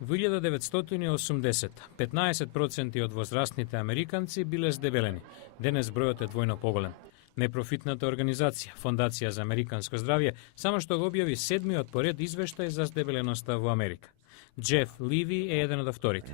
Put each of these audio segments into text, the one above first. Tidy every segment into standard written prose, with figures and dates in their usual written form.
Во 1980, 15% од возрастните американци биле здебелени. Денес бројот е двојно поголем. Непрофитната организација Фондација за американско здравје само што го објави седмиот поред извештај за здебеленоста во Америка. Джеф Ливи е еден од авторите.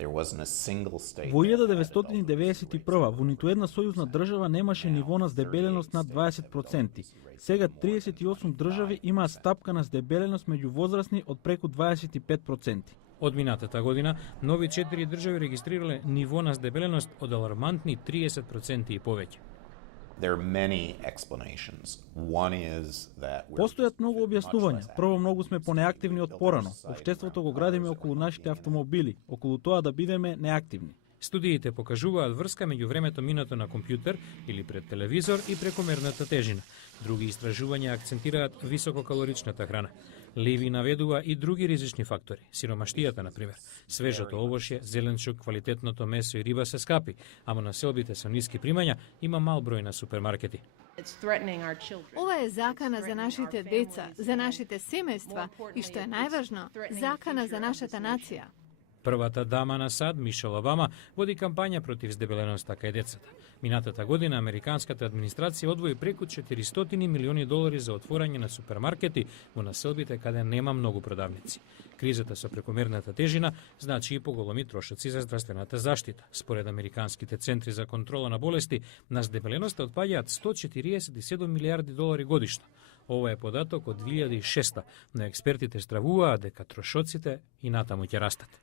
Во 1991 во ниту една сојузна држава немаше ниво на здебеленост над 20%. Сега 38 држави имаат стапка на здебеленост меѓу возрастни од преку 25%. Од минатата година, нови 4 држави регистрирале ниво на здебеленост од алармантни 30% и повеќе. Постојат многу објаснувања. Прво, многу сме понеактивни од порано. Општеството го градиме околу нашите автомобили, околу тоа да бидеме неактивни. Студиите покажуваат врска меѓу времето минато на компјутер или пред телевизор и прекомерната тежина. Други истражувања акцентираат висококалоричната храна. Ливи наведува и други ризични фактори. Сиромаштијата, например. Свежото овошје, зеленчук, квалитетното месо и риба се скапи, а во населбите со ниски примања има мал број на супермаркети. Ова е закана за нашите деца, за нашите семејства и што е најважно, закана за нашата нација. Првата дама на САД, Мишел Обама, води кампања против здебеленоста кај децата. Минатата година американската администрација одвои преку $400 милиони за отворање на супермаркети во населбите каде нема многу продавници. Кризата со прекомерната тежина значи и поголеми трошоци за здравствената заштита. Според американските центри за контрола на болести, на здебеленоста отпаѓаат $147 милиарди годишно. Ова е податок од 2006, но експертите стравуваат дека трошоците и натаму ќе растат.